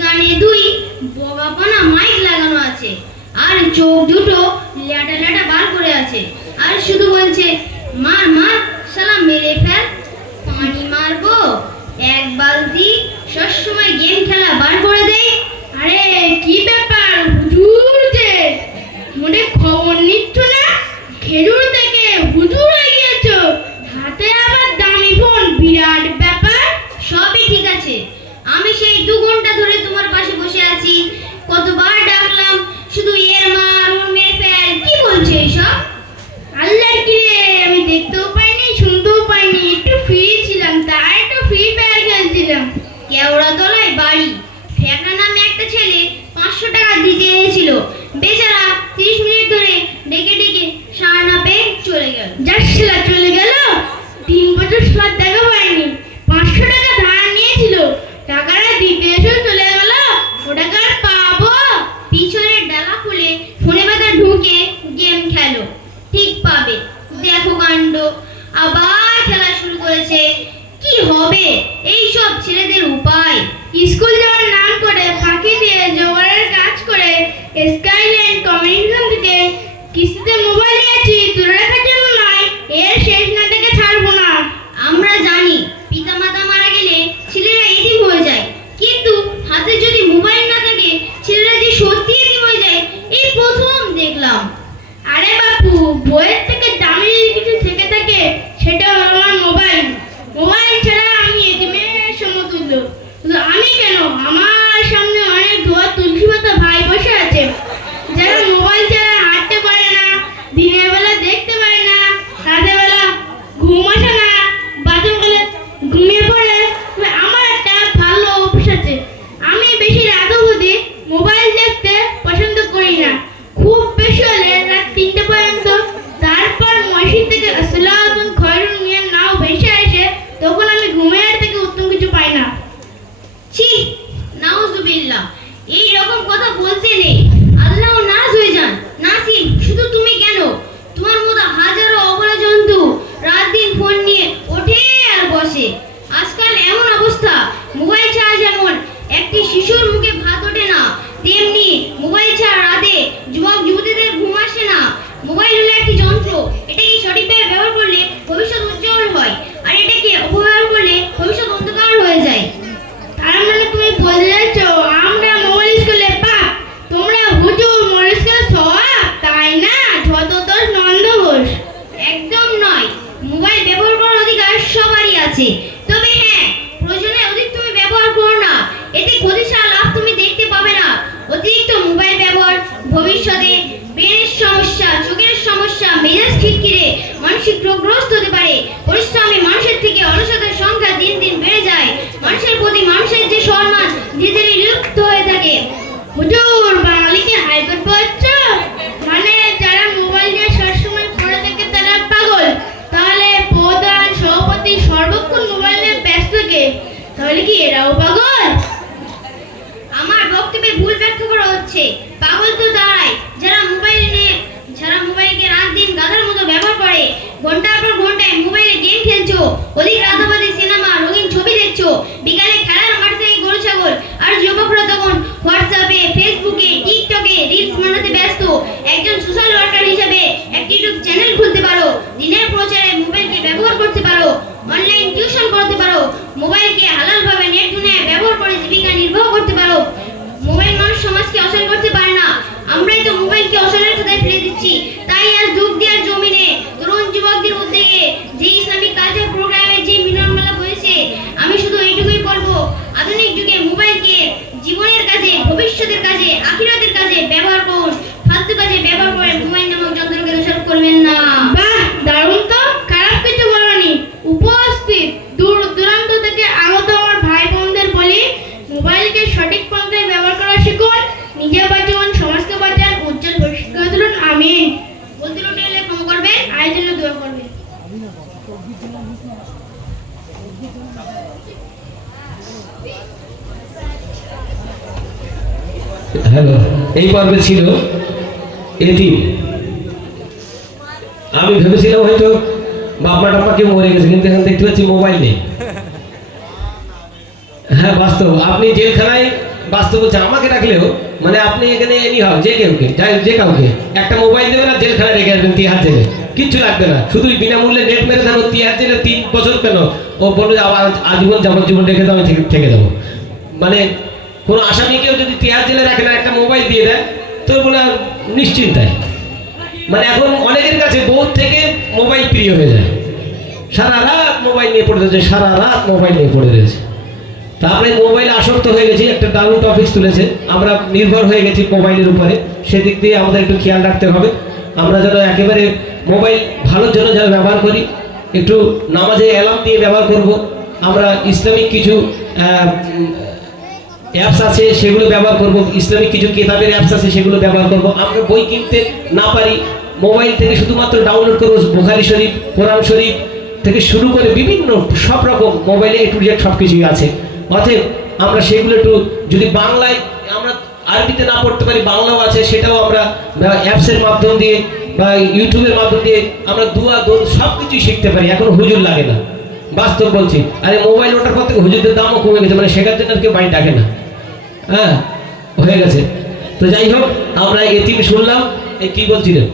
কানে দুই বগাপানা মাইক লাগানো আছে। আর চোখ দুটো ল্যাটা ল্যাটা বার করে আছে। আর শুধু বলছে, মার মার সালাম মেরে ফেল, পানি মারবো। এই সব ছেলেদের উপায়। স্কুল যাওয়ার নাম করে ফাঁকি দিয়ে জোগাড়ের কাজ করে স্কাইল্যান্ড কমিউনিশন থেকে কিস্তিতে মোবাইল নিয়েছি তুলে রাখার জন্য নয়, এর শেষ না থেকে ছাড়বো না। আমরা জানি, পিতামাতা মারা গেলে ছেলেরা এটিম হয়ে যায়। কিন্তু হাতে যদি মোবাইল না থাকে, ছেলেরা যে সত্যি এটিম হয়ে যায়, এই প্রথম দেখলাম। আরে বাপু, বইয়ের থেকে দামি কিছু থেকে থাকে সেটা প্রগ্রস্ত হতে পারে। পরিশ্রমী মানুষের থেকে অলসতা Oye, আখিরাতের কাজে ব্যবহার করুন। ফালতু কাজে ব্যবহার করে মোবাইল নামক যন্ত্রকে দোষারোপ করবেন না। বাহ দারুণ তো। খারাপ কিছু বলনি। উপস্থিত। দূর দূরান্ত থেকে আগত আমার ভাই বোনদের বলি মোবাইলকে সঠিক পন্থায় ব্যবহার করা শিখুন নিজে বাঁচুন সমাজকে বাঁচান উজ্জ্বল ভবিষ্যৎ করে তুলুন আমি বলতে হলে কম করবে আয়ের জন্য দোয়া করবে Thank you. হ্যালো, এই পর্বে ছিল এটি আমি ভেবেছিলাম হয়তো বাপমা টাপা কেউ মরে গেছে, কিন্তু এখন দেখতে পাচ্ছি মোবাইল নেই। হ্যাঁ বাস্তব। আপনি জেলখানায় বাস্তব হচ্ছে, আমাকে রাখলেও মানে আপনি এখানে এনি হও যে কেউ কে যাই যে কাউকে, একটা মোবাইল দেবে না জেলখানায় রেখে আসবেন তিহার জেলে। কিচ্ছু লাগবে না। শুধুই বিনামূল্যে নেট মেরে দেন তিহার জেলে তিন বছর কেন? ও বলো আজীবন যাবজ্জীবন রেখে দাও, আমি থেকে যাব। মানে কোনো আসামিকেও যদি তিহার জেলে না, একটা মোবাইল দিয়ে দেয়, তো বলে নিশ্চিন্তায়। মানে এখন অনেকের কাছে বোধ থেকে মোবাইল প্রিয় হয়ে যায়। সারা রাত মোবাইল নিয়ে পড়ে রয়েছে, সারা রাত মোবাইল নিয়ে পড়ে রয়েছে। তারপরে মোবাইল আসক্ত হয়ে গেছি, একটা দারুণ টপিক তুলেছে, আমরা নির্ভর হয়ে গেছি মোবাইলের উপরে। সেদিক দিয়ে আমাদের একটু খেয়াল রাখতে হবে। আমরা যেন একেবারে মোবাইল ভালোর জন্য যেন ব্যবহার করি, একটু নামাজে অ্যালার্ম দিয়ে ব্যবহার করব। আমরা ইসলামিক কিছু অ্যাপস আছে, সেগুলো ব্যবহার করব। ইসলামিক কিছু কিতাবের অ্যাপস আছে, সেগুলো ব্যবহার করব। আমরা বই কিনতে না পারি, মোবাইল থেকে শুধুমাত্র ডাউনলোড করব বুখারি শরীফ, কোরআন শরীফ থেকে শুরু করে বিভিন্ন সব রকম মোবাইলে এ টু জেড সব কিছুই আছে। অতএব আমরা সেগুলো একটু যদি বাংলায় আমরা আরবিতে না পড়তে পারি, বাংলাও আছে, সেটাও আমরা অ্যাপসের মাধ্যম দিয়ে বা ইউটিউবের মাধ্যম দিয়ে আমরা দুয়া, দোল সব কিছুই শিখতে পারি। এখন হুজুর লাগে না। বাস্তব বলছি। আরে মোবাইল ওটার থেকে হুজুরদের দামও কমে গেছে মানে শেখার জন্য কেউ বাড়ি ডাকে না। হ্যাঁ হয়ে গেছে। তো যাই হোক, আমরা এতিম শুনলাম, এই কী বলছিলেন?